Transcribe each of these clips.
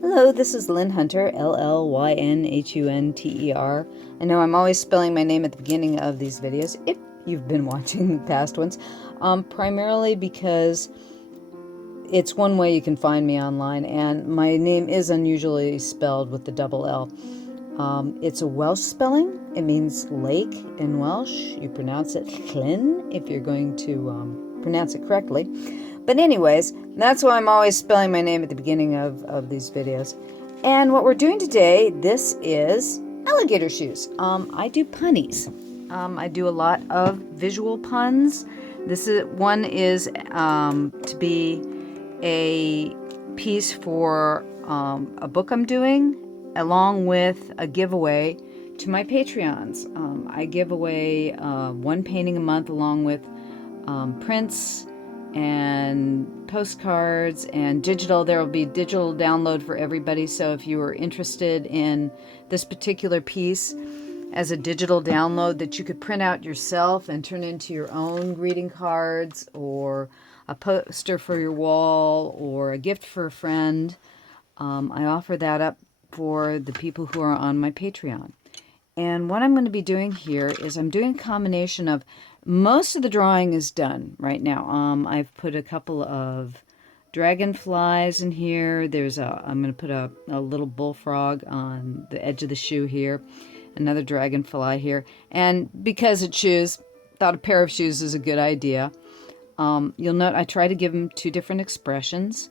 Hello, this is Llyn Hunter, L-L-Y-N-H-U-N-T-E-R. I know I'm always spelling my name at the beginning of these videos, if you've been watching past ones, primarily because it's one way you can find me online, and my name is unusually spelled with the double L. It's a Welsh spelling. It means lake in Welsh. You pronounce it Llyn if you're going to pronounce it correctly. But anyways, that's why I'm always spelling my name at the beginning of these videos. And what we're doing today, this is alligator shoes. I do punnies. I do a lot of visual puns. One is to be a piece for a book I'm doing, along with a giveaway to my Patreons. I give away one painting a month along with prints and postcards and digital. There will be digital download for everybody, so if you are interested in this particular piece as a digital download that you could print out yourself and turn into your own greeting cards or a poster for your wall or a gift for a friend, I offer that up for the people who are on my Patreon. And what I'm going to be doing here is I'm doing a combination of, most of the drawing is done right now. I've put a couple of dragonflies in here. I'm going to put a little bullfrog on the edge of the shoe here. Another dragonfly here. And because it's shoes, thought a pair of shoes is a good idea. You'll note I try to give them two different expressions.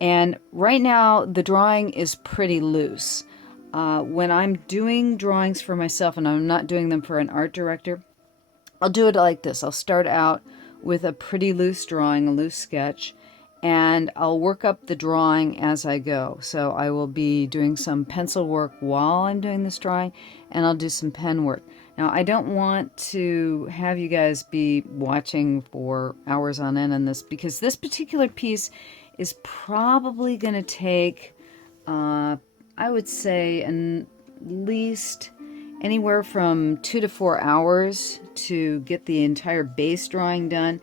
And right now the drawing is pretty loose. When I'm doing drawings for myself and I'm not doing them for an art director, I'll do it like this. I'll start out with a pretty loose drawing, a loose sketch, and I'll work up the drawing as I go. So I will be doing some pencil work while I'm doing this drawing, and I'll do some pen work. Now, I don't want to have you guys be watching for hours on end on this, because this particular piece is probably going to take, I would say, at least anywhere from 2 to 4 hours to get the entire base drawing done.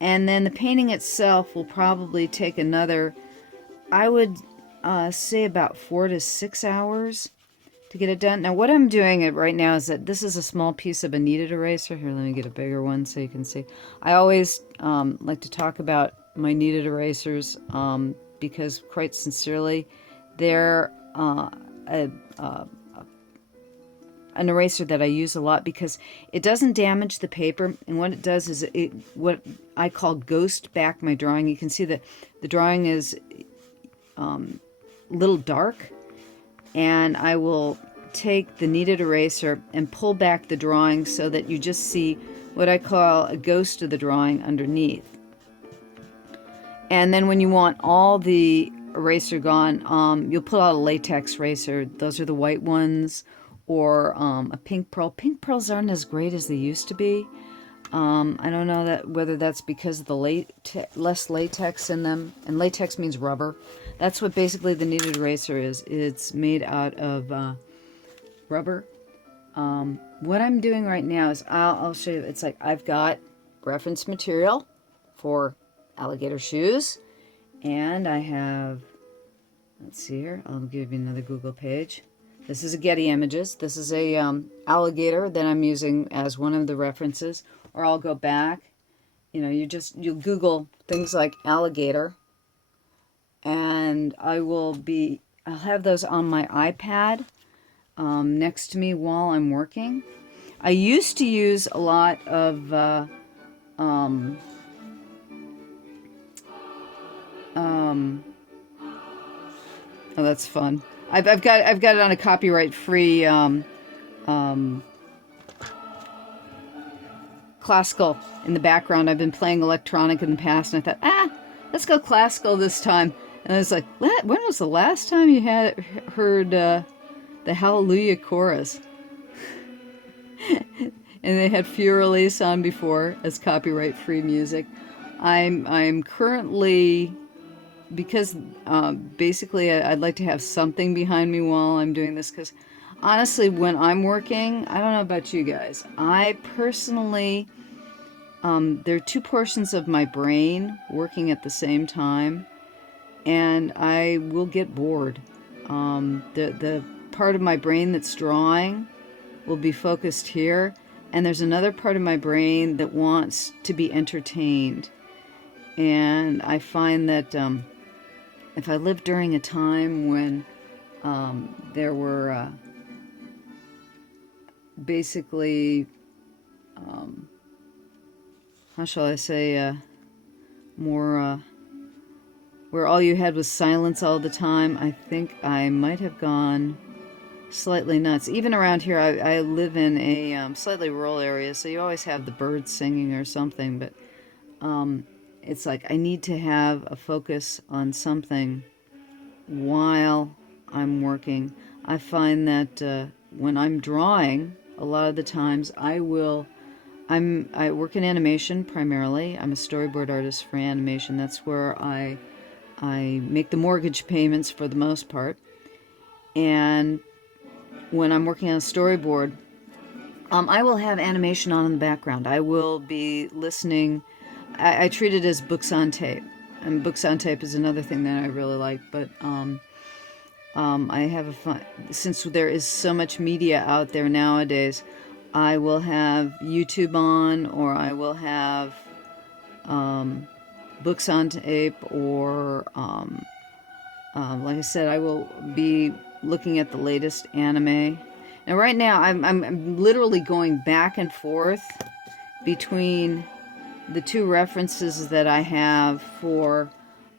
And then the painting itself will probably take another, I would say, about 4 to 6 hours to get it done. Now what I'm doing right now is that this is a small piece of a kneaded eraser. Here, let me get a bigger one so you can see. I always like to talk about my kneaded erasers because, quite sincerely, they're an eraser that I use a lot because it doesn't damage the paper, and what it does is what I call ghost back my drawing. You can see that the drawing is a little dark, and I will take the kneaded eraser and pull back the drawing so that you just see what I call a ghost of the drawing underneath. And then when you want all the eraser gone, you'll pull out a latex eraser. Those are the white ones, or a pink pearl. Pink pearls aren't as great as they used to be. I don't know whether that's because of the less latex in them, and latex means rubber. That's what basically the kneaded eraser is. It's made out of rubber. What I'm doing right now is I'll show you. It's like I've got reference material for alligator shoes, and I have, let's see here, I'll give you another Google page. This is a Getty Images. This is a alligator that I'm using as one of the references. Or I'll go back. You know, you'll Google things like alligator, and I'll have those on my iPad next to me while I'm working. I used to use a lot of oh, that's fun. I've got it on a copyright-free classical in the background. I've been playing electronic in the past, and I thought, let's go classical this time. And I was like, when was the last time you heard the Hallelujah chorus? And they had Furelise on before as copyright-free music. I'm currently, because basically I'd like to have something behind me while I'm doing this, because honestly, when I'm working, I don't know about you guys, I personally, there are two portions of my brain working at the same time, and I will get bored. the part of my brain that's drawing will be focused here, and there's another part of my brain that wants to be entertained. And I find that if I lived during a time when there were basically, how shall I say, more where all you had was silence all the time, I think I might have gone slightly nuts. Even around here, I live in a slightly rural area, so you always have the birds singing or something, but it's like I need to have a focus on something while I'm working. I find that when I'm drawing, a lot of the times I work in animation primarily. I'm a storyboard artist for animation. That's where I make the mortgage payments for the most part. And when I'm working on a storyboard, I will have animation on in the background. I will be listening. I treat it as books on tape. And books on tape is another thing that I really like. But I have a fun, since there is so much media out there nowadays, I will have YouTube on, or I will have books on tape, or like I said, I will be looking at the latest anime. And right now I'm literally going back and forth between the two references that I have for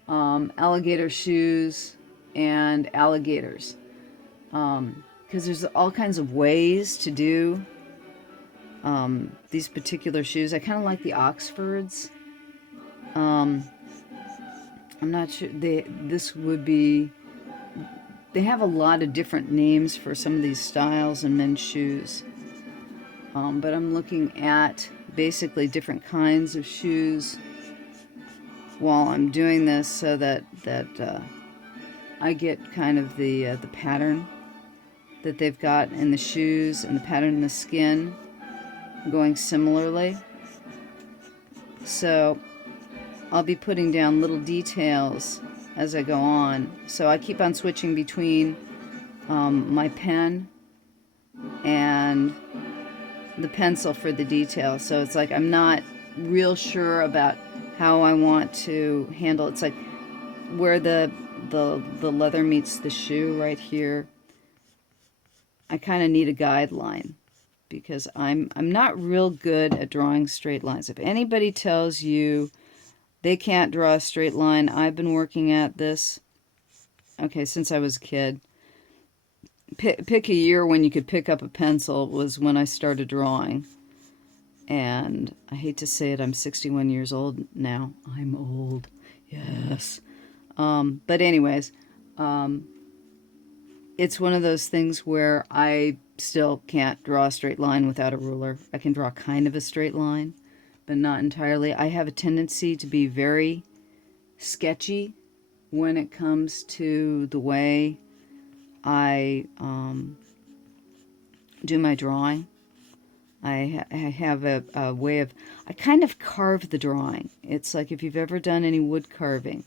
alligator shoes and alligators, because there's all kinds of ways to do these particular shoes. I kind of like the Oxfords. I'm not sure this would be. They have a lot of different names for some of these styles in men's shoes, but I'm looking at basically different kinds of shoes while I'm doing this, so that I get kind of the pattern that they've got in the shoes and the pattern in the skin going similarly. So I'll be putting down little details as I go on. So I keep on switching between my pen and the pencil for the detail. So it's like I'm not real sure about how I want to handle it. It's like where the leather meets the shoe right here. I kind of need a guideline, because I'm not real good at drawing straight lines. If anybody tells you they can't draw a straight line, I've been working at this, okay, since I was a kid. Pick a year when you could pick up a pencil was when I started drawing. And I hate to say it, I'm 61 years old now. I'm old, yes. But anyways, it's one of those things where I still can't draw a straight line without a ruler. I can draw kind of a straight line, but not entirely. I have a tendency to be very sketchy when it comes to the way I do my drawing. I have a way of, I kind of carve the drawing. It's like if you've ever done any wood carving,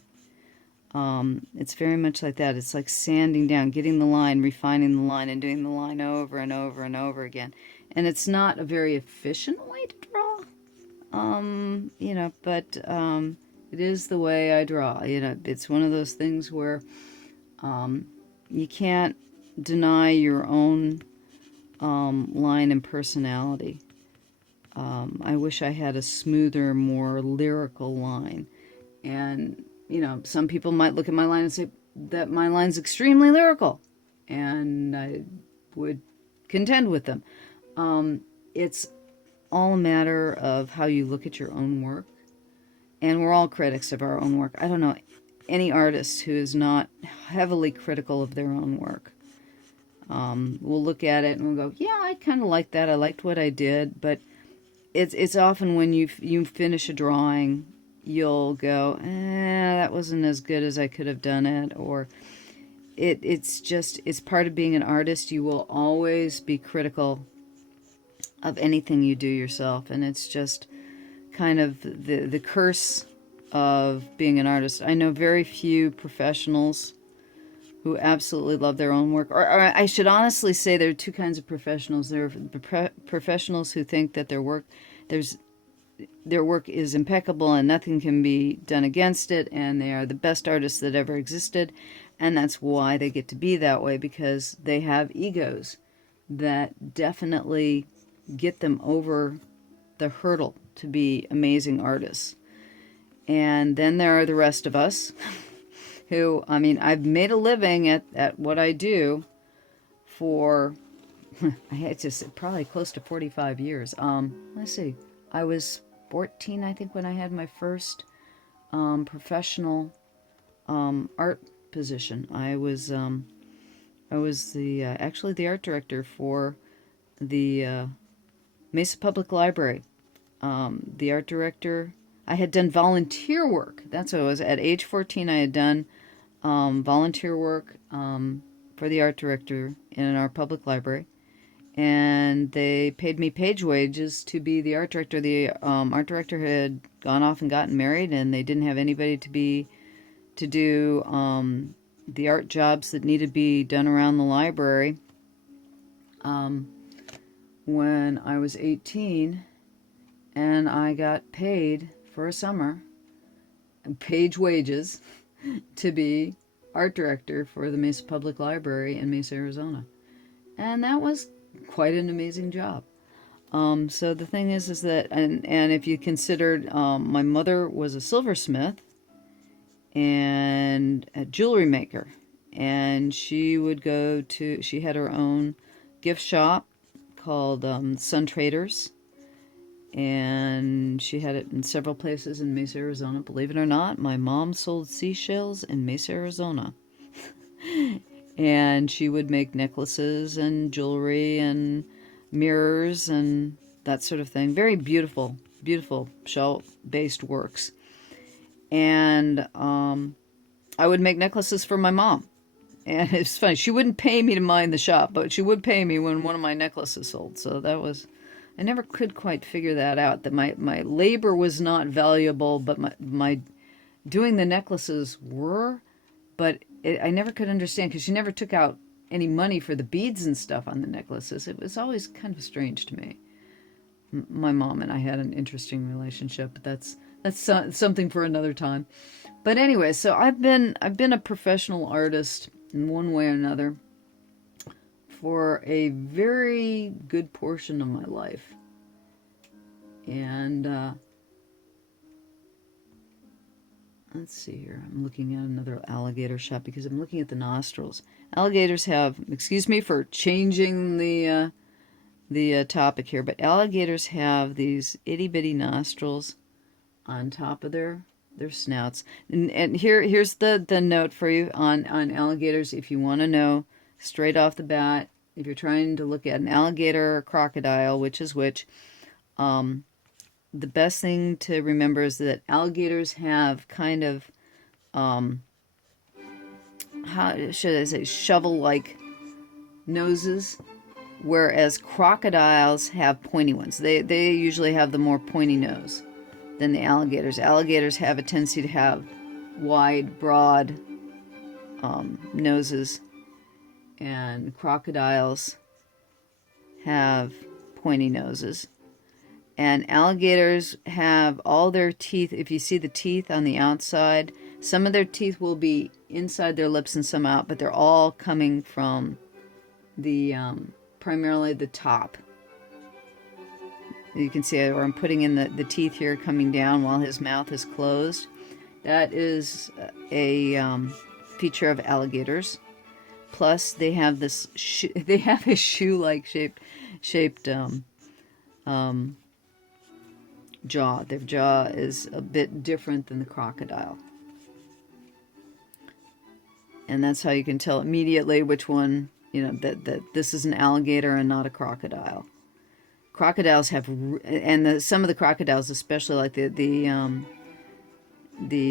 it's very much like that. It's like sanding down, getting the line, refining the line, and doing the line over and over and over again. And it's not a very efficient way to draw, you know, but it is the way I draw. You know, it's one of those things where you can't deny your own line and personality. I wish I had a smoother, more lyrical line. And, you know, some people might look at my line and say that my line's extremely lyrical. And I would contend with them. It's all a matter of how you look at your own work. And we're all critics of our own work. I don't know any artist who is not heavily critical of their own work. We'll look at it and we'll go, yeah, I kind of like that. I liked what I did. But it's often when you finish a drawing, you'll go, that wasn't as good as I could have done it. Or it's part of being an artist. You will always be critical of anything you do yourself. And it's just kind of the curse of being an artist. I know very few professionals who absolutely love their own work. Or I should honestly say there are two kinds of professionals. There are the professionals who think that their work is impeccable and nothing can be done against it, and they are the best artists that ever existed, and that's why they get to be that way, because they have egos that definitely get them over the hurdle to be amazing artists. And then there are the rest of us who, I mean, I've made a living at what I do for, I had to say, probably close to 45 years. Let's see, I was 14, I think, when I had my first professional art position. I was the actually the art director for the Mesa Public Library. The art director. I had done volunteer work. That's what it was. At age 14, I had done volunteer work for the art director in our public library. And they paid me page wages to be the art director. The art director had gone off and gotten married, and they didn't have anybody to do the art jobs that needed to be done around the library. When I was 18, and I got paid for a summer, page wages, to be art director for the Mesa Public Library in Mesa, Arizona. And that was quite an amazing job. So the thing is that, and if you considered, my mother was a silversmith and a jewelry maker, and she had her own gift shop called Sun Traders, and she had it in several places in Mesa, Arizona. Believe it or not, my mom sold seashells in Mesa, Arizona. And she would make necklaces and jewelry and mirrors and that sort of thing. Very beautiful, beautiful shell-based works. And I would make necklaces for my mom. And it's funny, she wouldn't pay me to mind the shop, but she would pay me when one of my necklaces sold. So that was, I never could quite figure that out, that my labor was not valuable, but my doing the necklaces were. But I never could understand, because she never took out any money for the beads and stuff on the necklaces. It was always kind of strange to me. My mom and I had an interesting relationship, but that's something for another time. But anyway, so I've been a professional artist in one way or another for a very good portion of my life. And let's see here. I'm looking at another alligator shot because I'm looking at the nostrils. Alligators have, excuse me for changing the topic here, but alligators have these itty-bitty nostrils on top of their snouts. And here's the note for you on alligators. If you want to know straight off the bat, if you're trying to look at an alligator or crocodile, which is which, the best thing to remember is that alligators have kind of, how should I say, shovel-like noses, whereas crocodiles have pointy ones. They usually have the more pointy nose than the alligators. Alligators have a tendency to have wide, broad noses, and crocodiles have pointy noses. And alligators have all their teeth, if you see the teeth on the outside, some of their teeth will be inside their lips and some out, but they're all coming from the, primarily the top. You can see where I'm putting in the teeth here coming down while his mouth is closed. That is a feature of alligators. Plus, they have this, they have a shoe-like shaped jaw. Their jaw is a bit different than the crocodile. And that's how you can tell immediately which one, that this is an alligator and not a crocodile. Crocodiles have, and some of the crocodiles, especially like the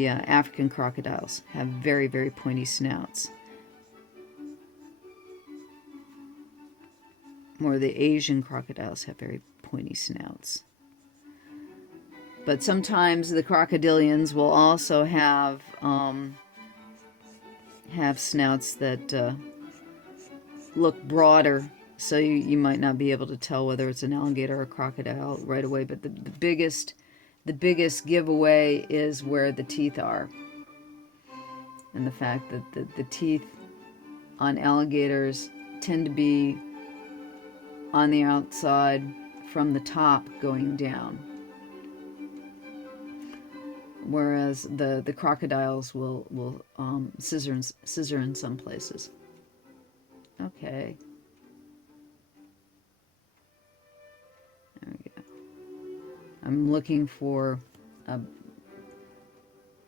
African crocodiles, have very, very pointy snouts. More the Asian crocodiles have very pointy snouts. But sometimes the crocodilians will also have have snouts that look broader, so you might not be able to tell whether it's an alligator or a crocodile right away. But the biggest giveaway is where the teeth are, and the fact that the teeth on alligators tend to be on the outside from the top going down, whereas the crocodiles will scissor in some places. Okay. There we go. I'm looking for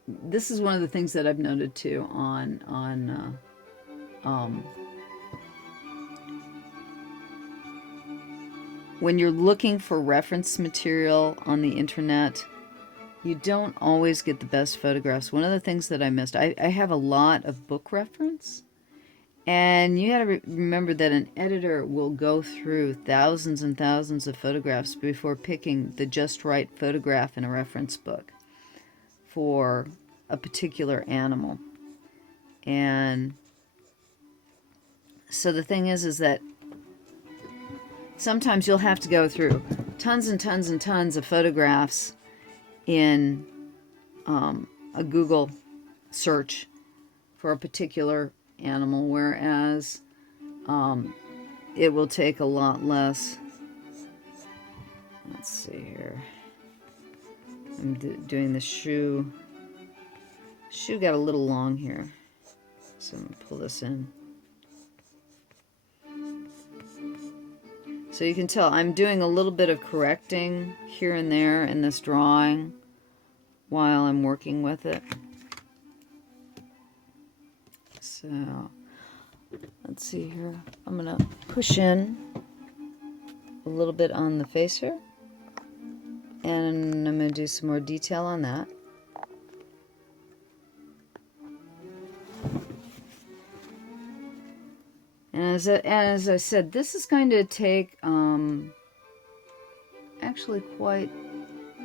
this is one of the things that I've noted too on when you're looking for reference material on the internet, you don't always get the best photographs. One of the things that I missed, I have a lot of book reference, and you got to remember that an editor will go through thousands and thousands of photographs before picking the just right photograph in a reference book for a particular animal. And so the thing is that sometimes you'll have to go through tons and tons and tons of photographs in a Google search for a particular animal, whereas it will take a lot less. Let's see here. I'm doing the shoe. Shoe got a little long here, so I'm going to pull this in. So you can tell I'm doing a little bit of correcting here and there in this drawing while I'm working with it. So let's see here. I'm going to push in a little bit on the facer, and I'm going to do some more detail on that. And as I said, this is going to take actually quite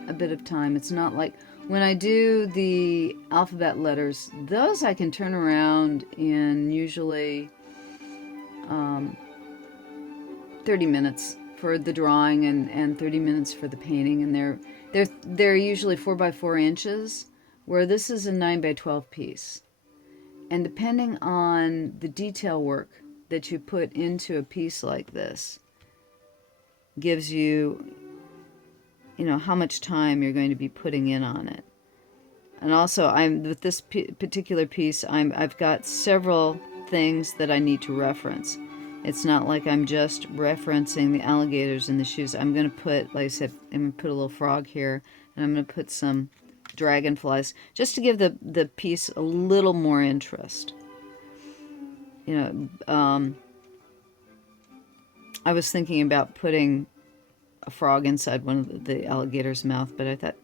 a bit of time. It's not like when I do the alphabet letters, those I can turn around in usually 30 minutes for the drawing and 30 minutes for the painting, and they're usually 4 by 4 inches, where this is a 9 by 12 piece. And depending on the detail work that you put into a piece like this gives you, how much time you're going to be putting in on it. And also, with this particular piece, I've got several things that I need to reference. It's not like I'm just referencing the alligators and the shoes. I'm going to put, like I said, I'm going to put a little frog here, and I'm going to put some dragonflies, just to give the piece a little more interest. I was thinking about putting a frog inside one of the alligator's mouth, but I thought,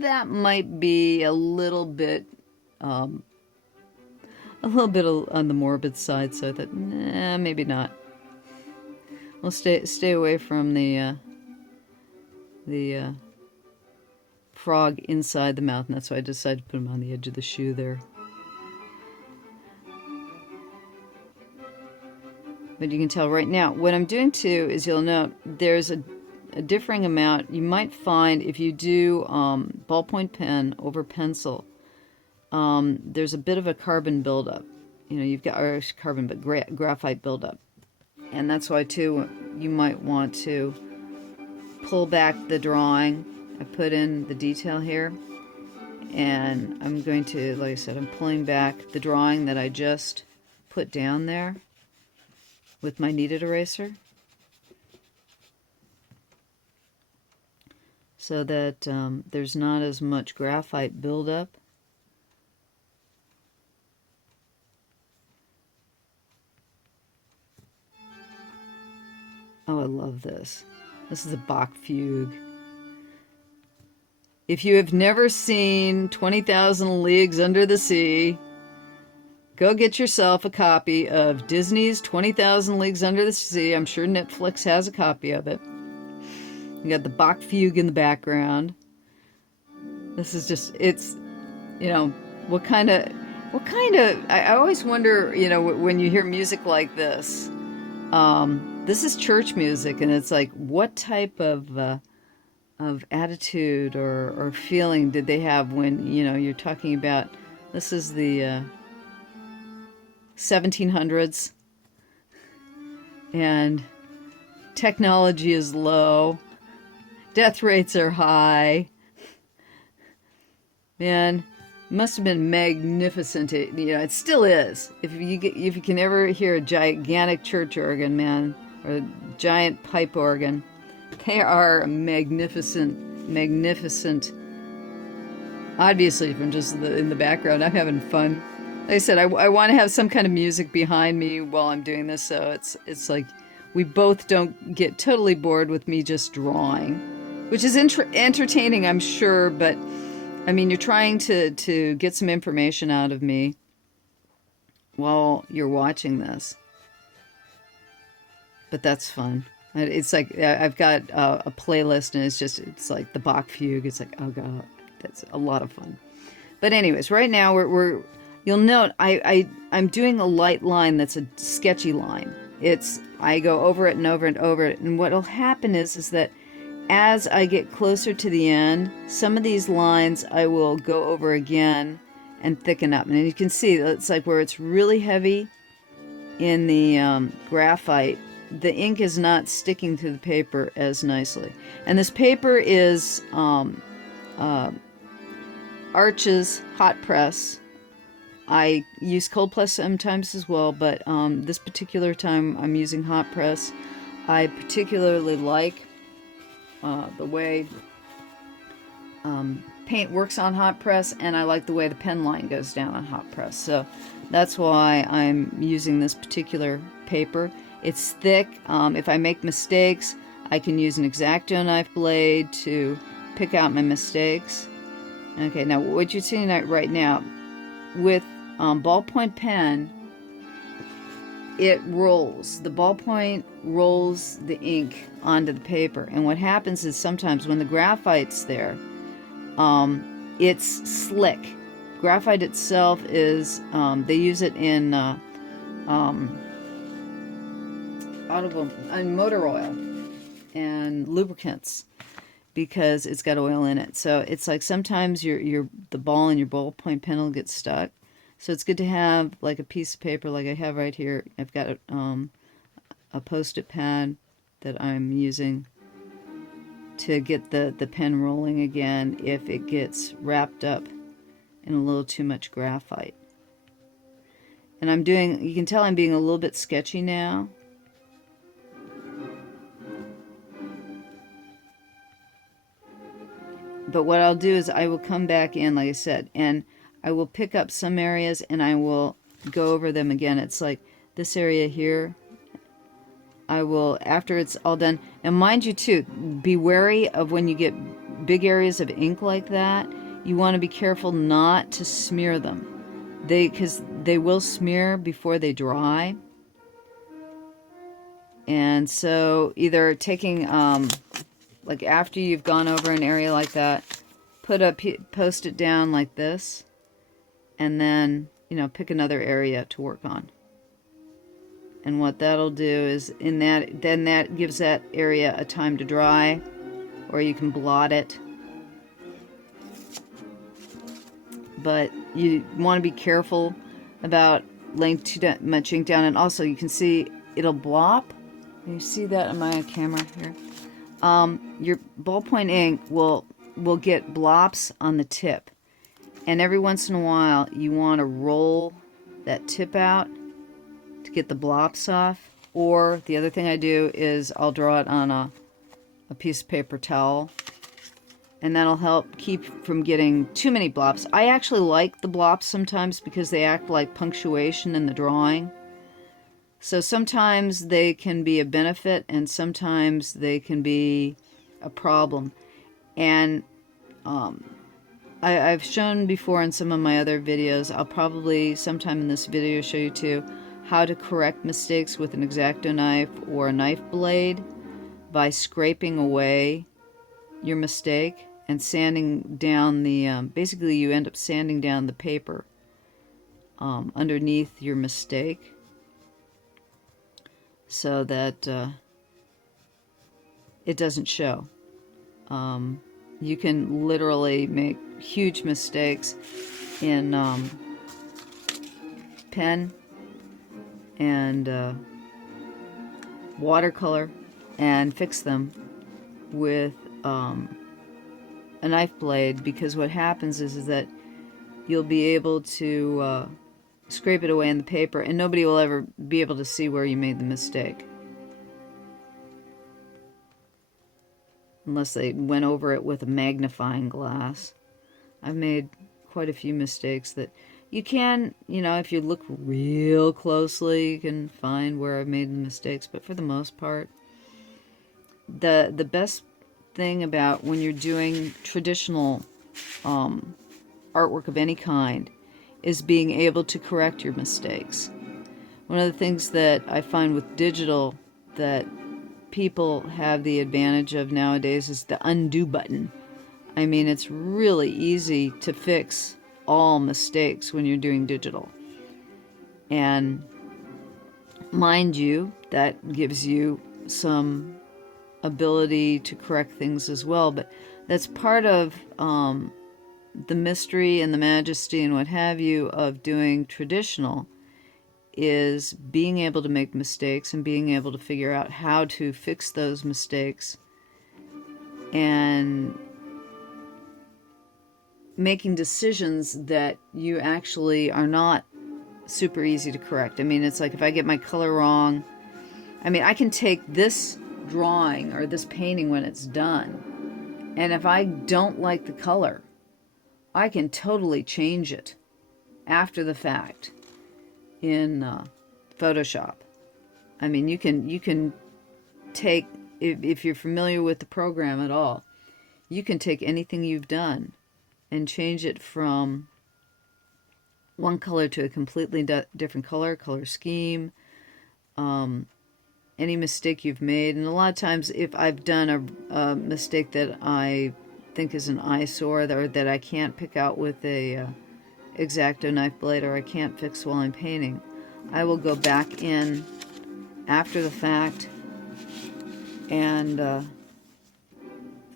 that might be a little bit on the morbid side. So I thought, maybe not. We'll stay away from the frog inside the mouth, and that's why I decided to put him on the edge of the shoe there. But you can tell right now, what I'm doing too is, you'll note there's a differing amount. You might find if you do ballpoint pen over pencil, there's a bit of a carbon buildup. You've got graphite buildup. And that's why too, you might want to pull back the drawing. I put in the detail here. And I'm going to, like I said, I'm pulling back the drawing that I just put down there with my kneaded eraser, so that there's not as much graphite buildup. Oh, I love this. This is a Bach fugue. If you have never seen 20,000 Leagues Under the Sea, go get yourself a copy of Disney's 20,000 Leagues Under the Sea. I'm sure Netflix has a copy of it. You got the Bach fugue in the background. This is just, it's, what kind of, What kind of, I always wonder, you know, when you hear music like this, this is church music, and it's like, what type of attitude or feeling did they have when, you know, you're talking about, this is the 1700s, and technology is low, death rates are high. Man, must have been magnificent. You know, it still is. If you can ever hear a gigantic church organ, man, or a giant pipe organ, they are magnificent, magnificent. Obviously, from just in the background, I'm having fun. Like I said, I want to have some kind of music behind me while I'm doing this, so it's like we both don't get totally bored with me just drawing, which is entertaining, I'm sure, but I mean, you're trying to get some information out of me while you're watching this. But that's fun. It's like I've got a playlist, and it's like the Bach Fugue. It's like, oh god, that's a lot of fun. But anyways, right now you'll note I'm doing a light line that's a sketchy line. I go over it and over and over it, and what'll happen is that as I get closer to the end, some of these lines I will go over again and thicken up. And you can see it's like where it's really heavy in the graphite, the ink is not sticking to the paper as nicely. And this paper is Arches hot press. I use cold press sometimes as well, but this particular time I'm using hot press. I particularly like the way paint works on hot press, and I like the way the pen line goes down on hot press. So that's why I'm using this particular paper. It's thick. If I make mistakes, I can use an X-Acto knife blade to pick out my mistakes. Okay, now what you're seeing right now, with ballpoint pen, it rolls. The ballpoint rolls the ink onto the paper. And what happens is sometimes when the graphite's there, it's slick. Graphite itself is, they use it in motor oil and lubricants because it's got oil in it. So it's like sometimes the ball in your ballpoint pen will get stuck. So it's good to have like a piece of paper like I have right here. I've got a Post-it pad that I'm using to get the pen rolling again if it gets wrapped up in a little too much graphite. And you can tell I'm being a little bit sketchy now. But what I'll do is I will come back in, like I said, and I will pick up some areas and I will go over them again. It's like this area here. I will, after it's all done, and mind you too, be wary of when you get big areas of ink like that. You want to be careful not to smear them. Because they will smear before they dry. And so either taking, like after you've gone over an area like that, post it down like this, and then, you know, pick another area to work on. And what that'll do is then that gives that area a time to dry, or you can blot it. But you want to be careful about laying too much ink down, and also you can see it'll blop. You see that on my camera here? Your ballpoint ink will get blops on the tip, and every once in a while you want to roll that tip out to get the blops off. Or the other thing I do is I'll draw it on a piece of paper towel, and that'll help keep from getting too many blops. I actually like the blops sometimes because they act like punctuation in the drawing. So sometimes they can be a benefit and sometimes they can be a problem. And I've shown before in some of my other videos, I'll probably sometime in this video show you too, how to correct mistakes with an X-Acto knife or a knife blade by scraping away your mistake and sanding down the, basically you end up sanding down the paper underneath your mistake so that it doesn't show. You can literally make huge mistakes in pen and watercolor and fix them with a knife blade, because what happens is that you'll be able to scrape it away in the paper and nobody will ever be able to see where you made the mistake. Unless they went over it with a magnifying glass. I've made quite a few mistakes that you can, you know, if you look real closely, you can find where I've made the mistakes, but for the most part, the best thing about when you're doing traditional artwork of any kind is being able to correct your mistakes. One of the things that I find with digital that people have the advantage of nowadays is the undo button. I mean, it's really easy to fix all mistakes when you're doing digital. And mind you, that gives you some ability to correct things as well, but that's part of the mystery and the majesty and what have you of doing traditional, is being able to make mistakes and being able to figure out how to fix those mistakes and making decisions that you actually are not super easy to correct. I mean, it's like if I get my color wrong, I mean, I can take this drawing or this painting when it's done, and if I don't like the color, I can totally change it after the fact in Photoshop. I mean, you can take, if you're familiar with the program at all, you can take anything you've done and change it from one color to a completely different color scheme, any mistake you've made. And a lot of times if I've done a mistake that I think is an eyesore or that I can't pick out with a X-Acto knife blade, or I can't fix while I'm painting, I will go back in after the fact and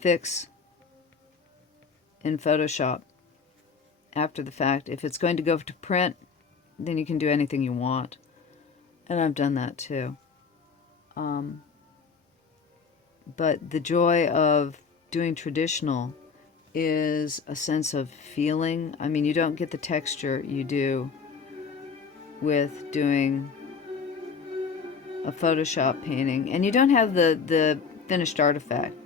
fix in Photoshop after the fact. If it's going to go to print, then you can do anything you want, and I've done that too. But the joy of doing traditional is a sense of feeling. I mean, you don't get the texture you do with doing a Photoshop painting, and you don't have the finished artifact.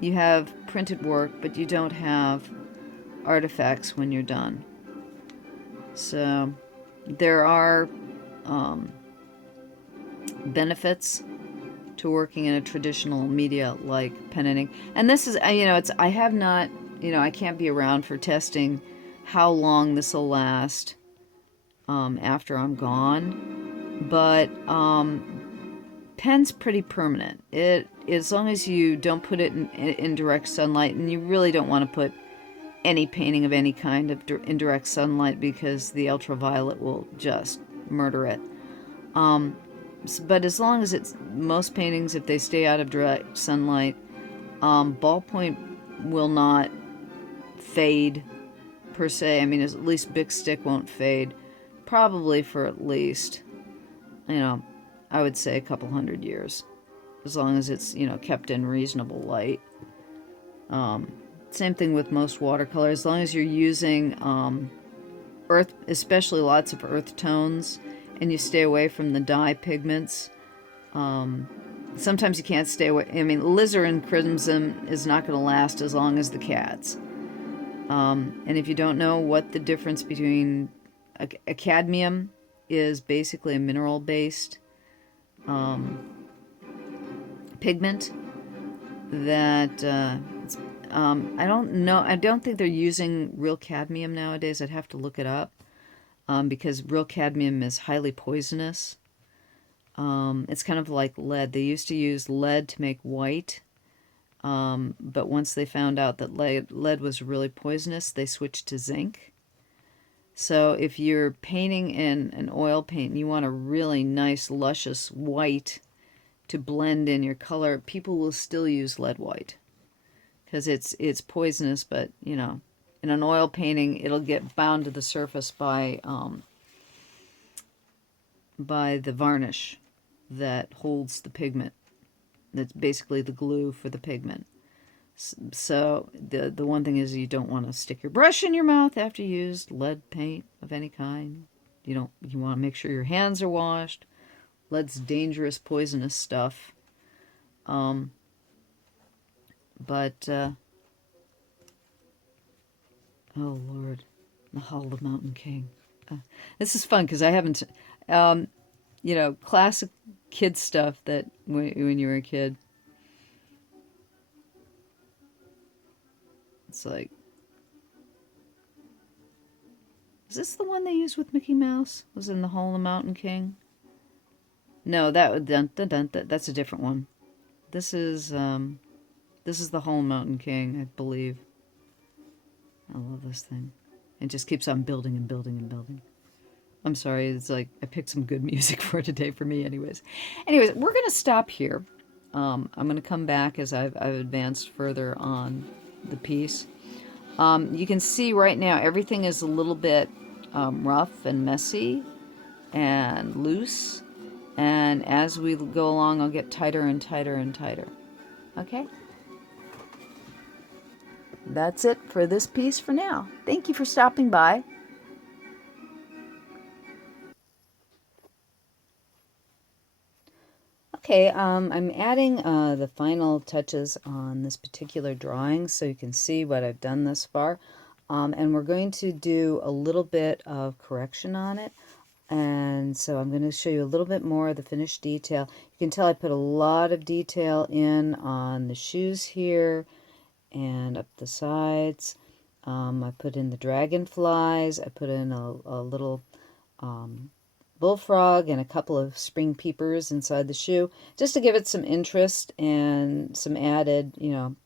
You have printed work, but you don't have artifacts when you're done. So there are benefits to working in a traditional media like pen and ink. And this is, you know, I have not, you know, I can't be around for testing how long this will last after I'm gone. But pen's pretty permanent. As long as you don't put it in direct sunlight, and you really don't want to put any painting of any kind in direct sunlight, because the ultraviolet will just murder it. But as long as it's, most paintings, if they stay out of direct sunlight, ballpoint will not fade per se. I mean, at least Bic Stick won't fade, probably for at least, you know, I would say a couple hundred years, as long as it's, you know, kept in reasonable light. Same thing with most watercolor. As long as you're using earth, especially lots of earth tones, and you stay away from the dye pigments. Sometimes you can't stay away. I mean, alizarin crimson is not going to last as long as the cats. And if you don't know what the difference between a cadmium is, basically a mineral-based pigment that I don't know. I don't think they're using real cadmium nowadays. I'd have to look it up. Because real cadmium is highly poisonous. It's kind of like lead. They used to use lead to make white, but once they found out that lead was really poisonous, they switched to zinc. So if you're painting in an oil paint and you want a really nice, luscious white to blend in your color, people will still use lead white because it's poisonous, but you know, in an oil painting, it'll get bound to the surface by the varnish that holds the pigment. That's basically the glue for the pigment. So the one thing is you don't want to stick your brush in your mouth after you used lead paint of any kind. You want to make sure your hands are washed. Lead's dangerous, poisonous stuff. Oh Lord, the Hall of the Mountain King. This is fun because I haven't, classic kid stuff that when you were a kid. It's like, is this the one they used with Mickey Mouse? Was in the Hall of the Mountain King? No, that's a different one. This is the Hall of the Mountain King, I believe. I love this thing. It just keeps on building and building and building. I'm sorry, it's like I picked some good music for today for me anyways. Anyways, we're going to stop here. I'm going to come back as I've advanced further on the piece. You can see right now everything is a little bit rough and messy and loose. And as we go along, I'll get tighter and tighter and tighter. Okay? That's it for this piece for now. Thank you for stopping by. Okay, I'm adding the final touches on this particular drawing so you can see what I've done thus far. And we're going to do a little bit of correction on it. And so I'm going to show you a little bit more of the finished detail. You can tell I put a lot of detail in on the shoes here and up the sides. I put in the dragonflies. I put in a little bullfrog and a couple of spring peepers inside the shoe, just to give it some interest and some added,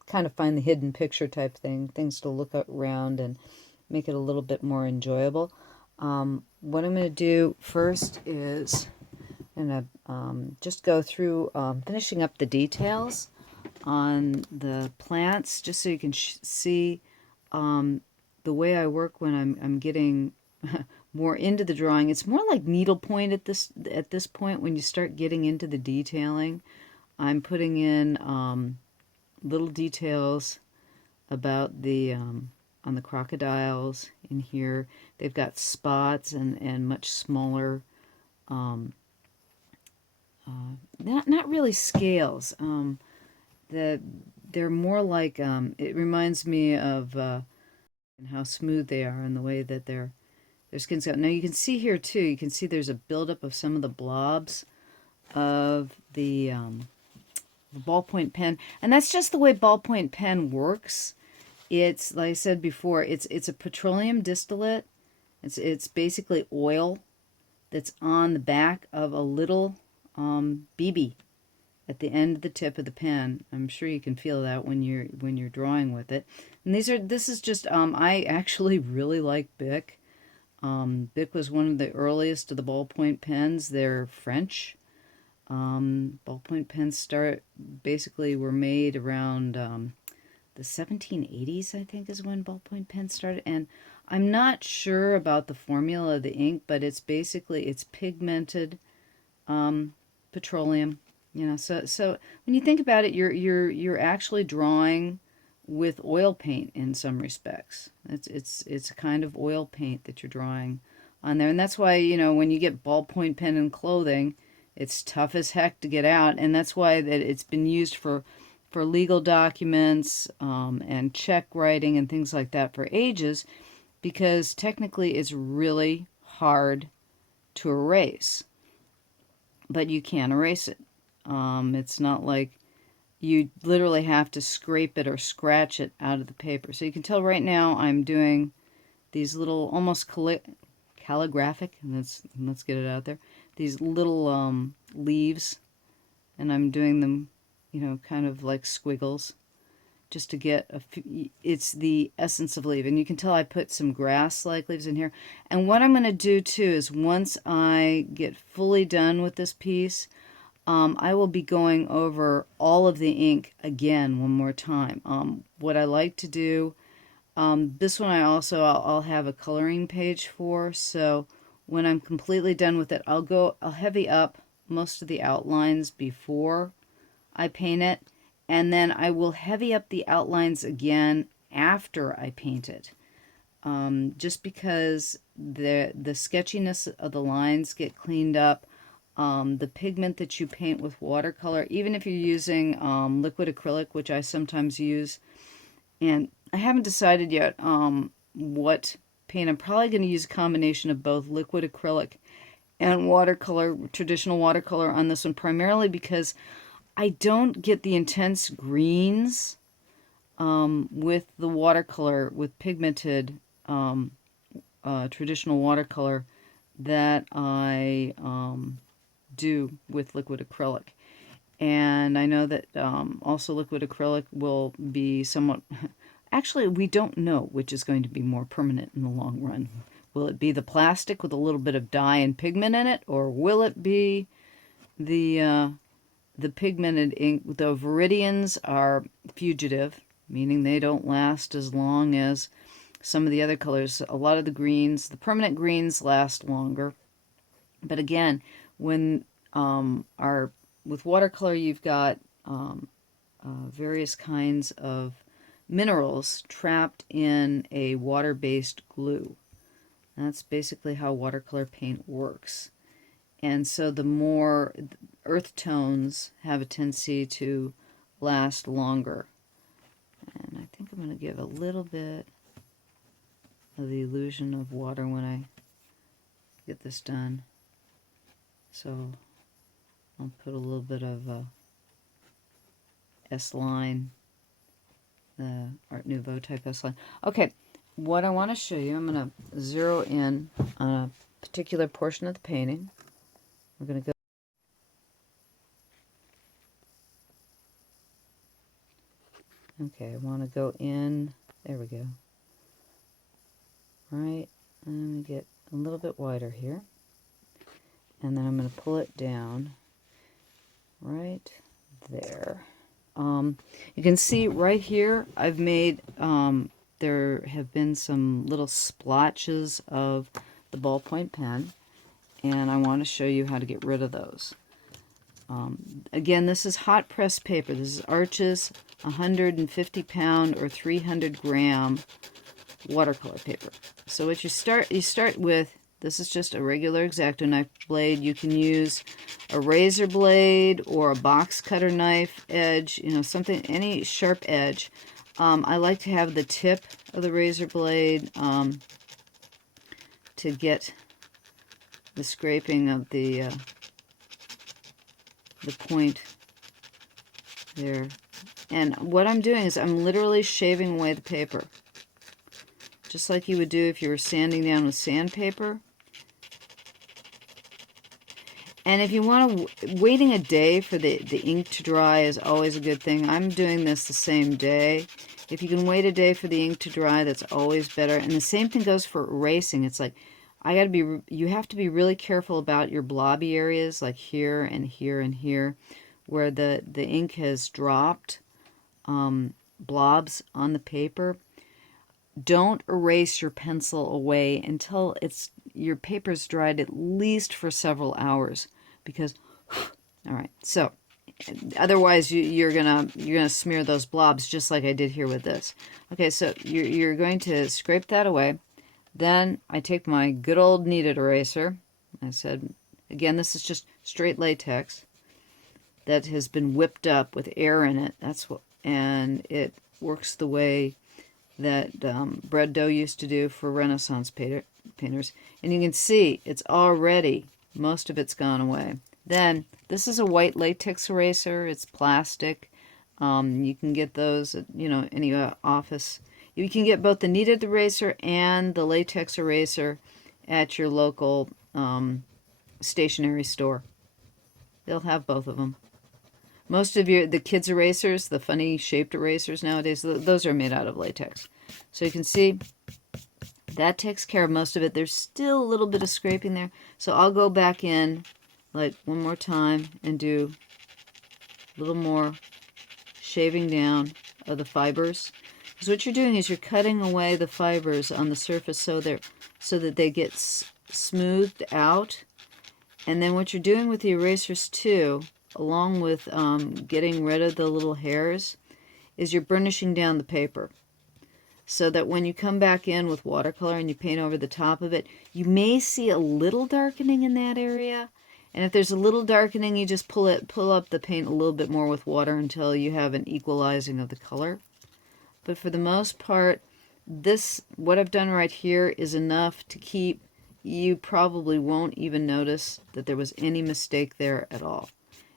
kind of find the hidden picture type things to look around and make it a little bit more enjoyable. What I'm going to do first is I'm going to just go through finishing up the details on the plants, just so you can see the way I work when I'm getting more into the drawing. It's more like needlepoint at this point when you start getting into the detailing. I'm putting in little details about the on the crocodiles in here. They've got spots and much smaller, not really scales. They're more like it reminds me of how smooth they are and the way that their skin's got. Now you can see here too. You can see there's a buildup of some of the blobs of the ballpoint pen, and that's just the way ballpoint pen works. It's like I said before. It's a petroleum distillate. It's basically oil that's on the back of a little BB at the end of the tip of the pen. I'm sure you can feel that when you're drawing with it. And this is just I actually really like Bic. Bic was one of the earliest of the ballpoint pens. They're French. Ballpoint pens basically were made around the 1780s, I think, is when ballpoint pens started. And I'm not sure about the formula of the ink, but it's pigmented petroleum. So when you think about it, you're actually drawing with oil paint in some respects. It's a kind of oil paint that you're drawing on there, and that's why when you get ballpoint pen in clothing, it's tough as heck to get out, and that's why that it's been used for legal documents and check writing and things like that for ages, because technically it's really hard to erase, but you can erase it. It's not like you literally have to scrape it or scratch it out of the paper. So you can tell right now I'm doing these little almost calligraphic, and let's get it out there, these little leaves, and I'm doing them kind of like squiggles. just to get a few, it's the essence of leaf. And you can tell I put some grass-like leaves in here. And what I'm going to do too is once I get fully done with this piece, I will be going over all of the ink again one more time. What I like to do, this one I'll have a coloring page for, so when I'm completely done with it, I'll heavy up most of the outlines before I paint it, and then I will heavy up the outlines again after I paint it. Just because the sketchiness of the lines get cleaned up. The pigment that you paint with watercolor, even if you're using liquid acrylic, which I sometimes use, and I haven't decided yet what paint. I'm probably going to use a combination of both liquid acrylic and watercolor, traditional watercolor on this one, primarily because I don't get the intense greens with the watercolor, with pigmented traditional watercolor that I do with liquid acrylic. And I know that also liquid acrylic will be somewhat... Actually, we don't know which is going to be more permanent in the long run. Will it be the plastic with a little bit of dye and pigment in it, or will it be the pigmented ink? The viridians are fugitive, meaning they don't last as long as some of the other colors. A lot of the greens, the permanent greens, last longer. But again, when with watercolor, you've got various kinds of minerals trapped in a water-based glue. That's basically how watercolor paint works. And so the more earth tones have a tendency to last longer. And I think I'm going to give a little bit of the illusion of water when I get this done. So I'll put a little bit of S-line, the Art Nouveau type S-line. Okay, what I want to show you, I'm going to zero in on a particular portion of the painting. We're going to go. Okay, I want to go in. There we go. Right, let me get a little bit wider here. And then I'm going to pull it down right there. You can see right here I've made, there have been some little splotches of the ballpoint pen, and I want to show you how to get rid of those. Again, this is hot press paper. This is Arches 150 pound or 300 gram watercolor paper. So what you start with, this is just a regular X-Acto knife blade. You can use a razor blade or a box cutter knife edge, you know, something, any sharp edge. I like to have the tip of the razor blade to get the scraping of the point there. And what I'm doing is I'm literally shaving away the paper, just like you would do if you were sanding down with sandpaper. And if you want to, waiting a day for the ink to dry is always a good thing. I'm doing this the same day. If you can wait a day for the ink to dry, that's always better. And the same thing goes for erasing. It's like, you have to be really careful about your blobby areas, like here and here and here, where the ink has dropped blobs on the paper. Don't erase your pencil away until your paper's dried at least for several hours, because all right, so otherwise you're gonna smear those blobs just like I did here with this. Okay, so you're going to scrape that away. Then I take my good old Kneaded eraser. I said again, this is just straight latex that has been whipped up with air in it. And it works the way that bread dough used to do for Renaissance painters. And you can see it's already, most of it's gone away. Then, this is a white latex eraser. It's plastic. You can get those at, any office. You can get both the Kneaded eraser and the latex eraser at your local stationery store. They'll have both of them. Most of the kids' erasers, the funny shaped erasers nowadays, those are made out of latex. So you can see that takes care of most of it. There's still a little bit of scraping there. So I'll go back in like one more time and do a little more shaving down of the fibers. Because what you're doing is you're cutting away the fibers on the surface so that they get smoothed out. And then what you're doing with the erasers too, along with getting rid of the little hairs, is you're burnishing down the paper. So that when you come back in with watercolor and you paint over the top of it, you may see a little darkening in that area. And if there's a little darkening, you just pull up the paint a little bit more with water until you have an equalizing of the color. But for the most part, what I've done right here is enough to keep, you probably won't even notice that there was any mistake there at all.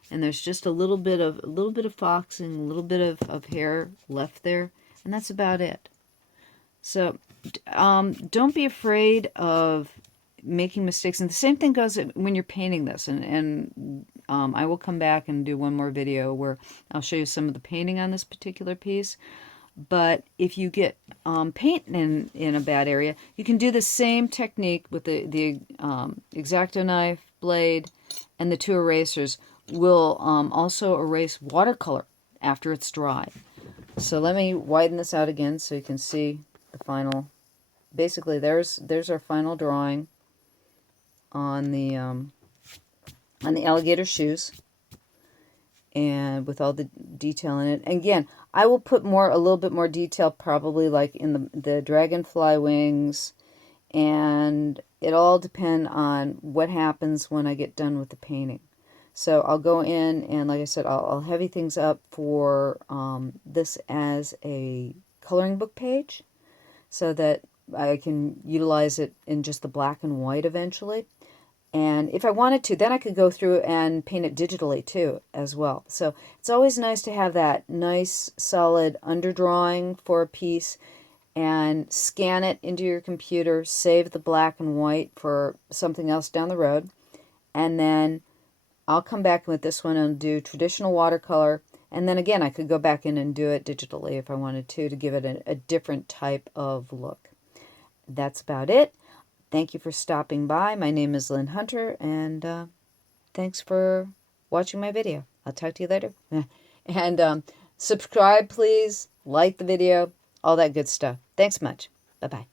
And there's just a little bit of foxing, a little bit of hair left there, and that's about it. So don't be afraid of making mistakes. And the same thing goes when you're painting this. And I will come back and do one more video where I'll show you some of the painting on this particular piece. But if you get paint in a bad area, you can do the same technique with the X-Acto knife, blade, and the two erasers. Will also erase watercolor after it's dry. So let me widen this out again so you can see the final. Basically, there's our final drawing on the alligator shoes, and with all the detail in it. And again, I will put a little bit more detail, probably like in the dragonfly wings, and it all depends on what happens when I get done with the painting. So I'll go in and, like I said, I'll heavy things up for this as a coloring book page so that I can utilize it in just the black and white eventually. And if I wanted to, then I could go through and paint it digitally too as well. So it's always nice to have that nice solid underdrawing for a piece and scan it into your computer, save the black and white for something else down the road, and then I'll come back with this one and do traditional watercolor, and then again I could go back in and do it digitally if I wanted to give it a different type of look. That's about it. Thank you for stopping by. My name is Llyn Hunter, and thanks for watching my video. I'll talk to you later. And subscribe, please. Like the video. All that good stuff. Thanks much. Bye-bye.